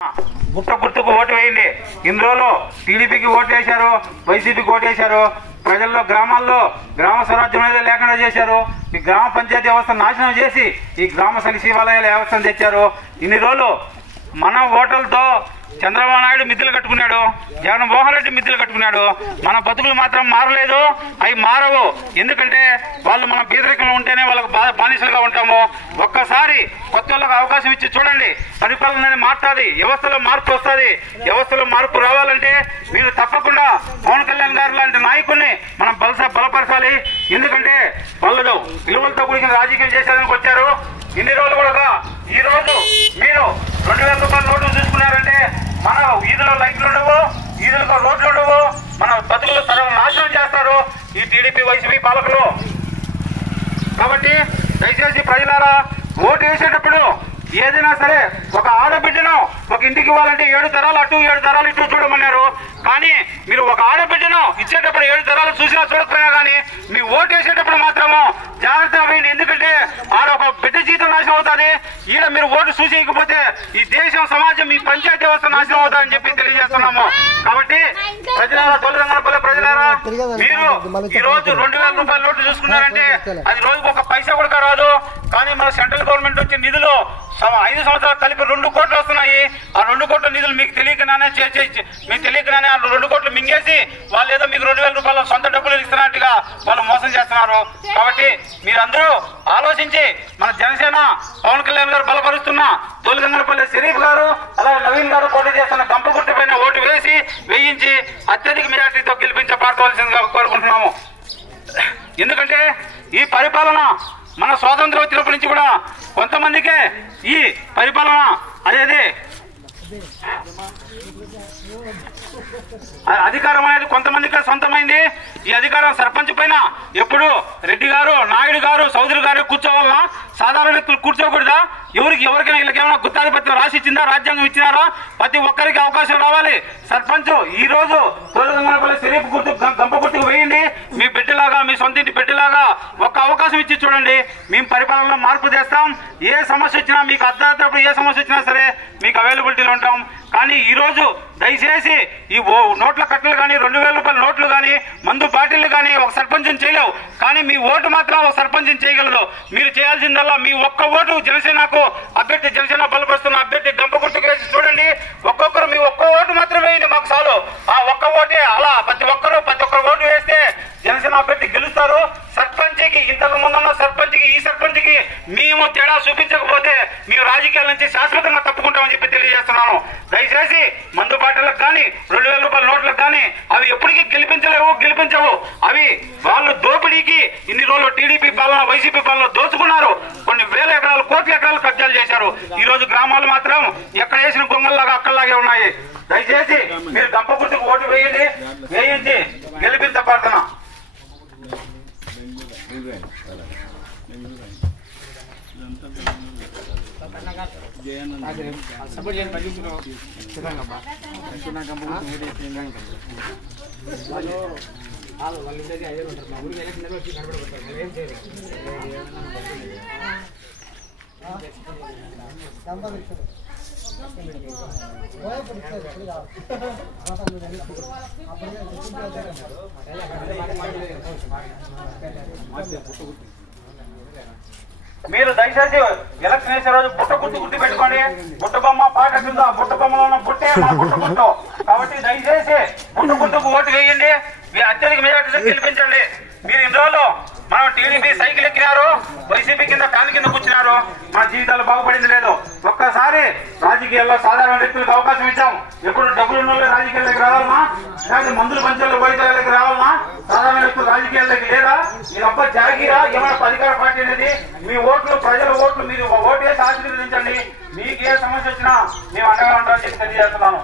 గుట్ట గుర్తుకు ఓటు వేయండి. ఇందులో టీడీపీకి ఓటు వేశారు, వైసీపీకి ఓటు వేశారు. ప్రజల్లో గ్రామాల్లో గ్రామ స్వరాజ్యం అనేది లేకుండా చేశారు. ఈ గ్రామ పంచాయతీ వ్యవస్థ నాశనం చేసి ఈ గ్రామ సచివాలయాల వ్యవస్థను తెచ్చారు. ఇన్ని రోజులు మన ఓటర్లతో చంద్రబాబు నాయుడు మిద్దెలు కట్టుకున్నాడు, జగన్మోహన్ రెడ్డి మిద్దెలు కట్టుకున్నాడు. మన బతుకులు మాత్రం మారలేదు, అవి మారవు. ఎందుకంటే వాళ్ళు మన బీదరికంలో ఉంటేనే వాళ్ళకు బానిసలుగా ఉంటాము. ఒక్కసారి కొత్త వాళ్ళకి అవకాశం ఇచ్చి చూడండి, పరిపాలన అనేది మారుతుంది, వ్యవస్థలో మార్పు వస్తుంది. వ్యవస్థలో మార్పు రావాలంటే మీరు తప్పకుండా పవన్ కళ్యాణ్ గారు లాంటి నాయకుల్ని మనం బలపరచాలి. ఎందుకంటే వాళ్ళు విలువలతో కూడిన రాజకీయం చేసేదానికి వచ్చారు. ఇన్ని రోజులు కూడా ఈ రోజు మీరు 2000 రూపాయల నోట్లు చూసుకున్నారంటే మన ఈదులో లైట్లు ఉండవు, ఈదులకు రోడ్లు ఉండవు, మన బతుకులు సర్వనాశనం చేస్తారు ఈ టీడీపీ వైసీపీ పాలకులు. కాబట్టి దయచేసి ప్రజలారా, ఓటు వేసేటప్పుడు ఏదైనా సరే ఒక ఆడబిడ్డను ఒక ఇంటికి ఇవ్వాలంటే 7 తరాలు అటు 7 తరాలు ఇటు చూడమన్నారు. కానీ మీరు ఒక ఆడబిడ్డను ఇచ్చేటప్పుడు 7 తరాలు చూసినా చూడకపోయినా కానీ మీ ఓటు వేసేటప్పుడు మాత్రము జాగ్రత్తగా వేయండి. ఎందుకంటే ఆడ ఒక బిడ్డ జీవితం నాశనం అవుతుంది. ఈడ మీరు ఓటు చూసేయకపోతే ఈ దేశం, సమాజం, మీ పంచాయతీ వ్యవస్థ నాశనం అవుతుందని చెప్పి తెలియజేస్తున్నాము. కాబట్టి ప్రజలారా, తొలిరంగనపల్లి ప్రజలారా, మీరు ఈ రోజు 2000 రూపాయల నోట్లు చూసుకున్నారంటే అది రోజుకు ఒక పైసా కూడా రాదు. కానీ మన సెంట్రల్ గవర్నమెంట్ వచ్చే నిధులు 5 సంవత్సరాలు కలిపి 2 కోట్లు వస్తున్నాయి. ఆ 2 కోట్ల నిధులు మీకు తెలియకనే ఆ 2 కోట్లు మింగేసి వాళ్ళు ఏదో మీకు 2000 రూపాయల సొంత డబ్బులు ఇస్తున్నట్టుగా వాళ్ళు మోసం చేస్తున్నారు. కాబట్టి మీరందరూ ఆలోచించి మన జనసేన పవన్ కళ్యాణ్ గారు బలపరుస్తున్న తొలిరంగనపల్లి షరీఫ్ గారు, అలాగే నవీన్ గారు పోటీ చేస్తున్న గంపగుట్టు పైన ఓటు వేయించి అత్యధిక మెజార్టీతో గెలిపించబడవలసిందిగా కోరుకుంటున్నాము. ఎందుకంటే ఈ పరిపాలన మన స్వాతంత్రం వచ్చినప్పటి నుంచి కూడా కొంతమందికే ఈ పరిపాలన అనేది అధికారం అనేది కొంతమందికే సొంతమైంది. ఈ అధికారం సర్పంచ్ పైన ఎప్పుడు రెడ్డి గారు, నాయుడు గారు, చౌదరి గారు కూర్చోవాలన్నా సాధారణ వ్యక్తులు కూర్చోకూడదా? ఎవరికైనా వీళ్ళకేమైనా గుత్తాధిపత్యం రాసి ఇచ్చిందా, రాజ్యాంగం ఇచ్చినారా? ప్రతి ఒక్కరికి అవకాశం రావాలి. సర్పంచ్ ఈ రోజు తొలిరంగనపల్లి షరీఫ్ గంప గుర్తుకు వేయండి. మీ బిడ్డలాగా, మీ సొంత ఇంటి బిడ్డలాగా ఒక్క అవకాశం ఇచ్చి చూడండి. మేము పరిపాలనలో మార్పు చేస్తాం. ఏ సమస్య వచ్చినా, మీకు అర్ధరాత్రి ఏ సమస్య వచ్చినా సరే మీకు అవైలబిలిటీలో ఉంటాం. కానీ ఈ రోజు దయచేసి ఈ నోట్ల కట్టలు కానీ, 2000 రూపాయల నోట్లు కానీ, మందు బాటిళ్లు కానీ ఒక సర్పంచ్ని చేయలేవు. కానీ మీ ఓటు మాత్రం ఒక సర్పంచ్ని చేయగలదు. మీరు చేయాల్సిందల్లా మీ ఒక్క ఓటు జనసేనకు అభ్యర్థి, జనసేన బలపరుస్తున్న అభ్యర్థి గంప గుర్తుకు వేసి చూడండి. ఒక్కొక్కరు మీ ఒక్క ఓటు మాత్రం వేయండి, మాకు చాలు. ఆ ఒక్క ఓటే అలా ప్రతి ఒక్కరు ఓటు వేస్తే జనసేన అభ్యర్థి గెలుస్తారు. సర్పంచ్కి, ఇంతకు ముందున్న సర్పంచ్కి ఈ సర్పంచ్కి మేము తేడా చూపించకపోతే మేము రాజకీయాల నుంచి శాశ్వతంగా తప్పుకుంటామని చెప్పి తెలియజేస్తున్నాను. దయచేసి మందు బాటలకు కానీ, 2000 రూపాయల నోట్లకు కానీ అవి ఎప్పటికీ గెలిపించవు. అవి వాళ్ళు దోపిడీకి ఇన్ని రోజులు టీడీపీ పాలన, వైసీపీ పాలన దోచుకున్నారు. కొన్ని వేల ఎకరాలు, కోట్ల ఎకరాలు కబ్జాలు చేశారు. ఈ రోజు గ్రామాలు మాత్రం ఎక్కడ వేసిన గొంగల్లాగా అక్కల్లాగే ఉన్నాయి. దయచేసి మీరు గంప గుర్తుకు ఓటు వేయించి గెలిపించబడుతున్నా. మీరు దయచేసి ఎలక్షన్ వేసే రోజు బుట్ట గుర్తు పెట్టుకోండి. బుట్ట బొమ్మ పాట కింద బుట్ట బొమ్మలో ఉన్న బుట్టే మన బుట్ట గుర్తు. కాబట్టి దయచేసి బుట్ట గుర్తుకు ఓటు వేయండి. మీరు అత్యధిక మెజార్టీతో గెలిపించండి. మీరు ఇన్ని రోజులు మనం టీడీపీ సైకిల్ ఎక్కినారు, వైసీపీ కింద ఫ్యాన్ కింద కూర్చున్నారు. మన జీవితాలు బాగుపడింది లేదు. ఒక్కసారి రాజకీయాల్లో సాధారణ వ్యక్తులకు అవకాశం ఇచ్చాం. ఎప్పుడు డబ్బులు ఉన్న రాజకీయాల్లోకి రావాలన్నా, లేదా మందులు పంచాలు వైద్యాలకి రావాలన్నా సాధారణ వ్యక్తులు రాజకీయాల్లోకి లేదా? ఈ అబ్బా జాగీరా ఏమైనా అధికార పార్టీ అనేది? మీ ఓట్లు, ప్రజల ఓట్లు మీరు ఓటు వేసి ఆశీర్వదించండి. మీకు ఏ సమస్య వచ్చినా మేము అండగా ఉంటామని చెప్పి తెలియజేస్తున్నాను.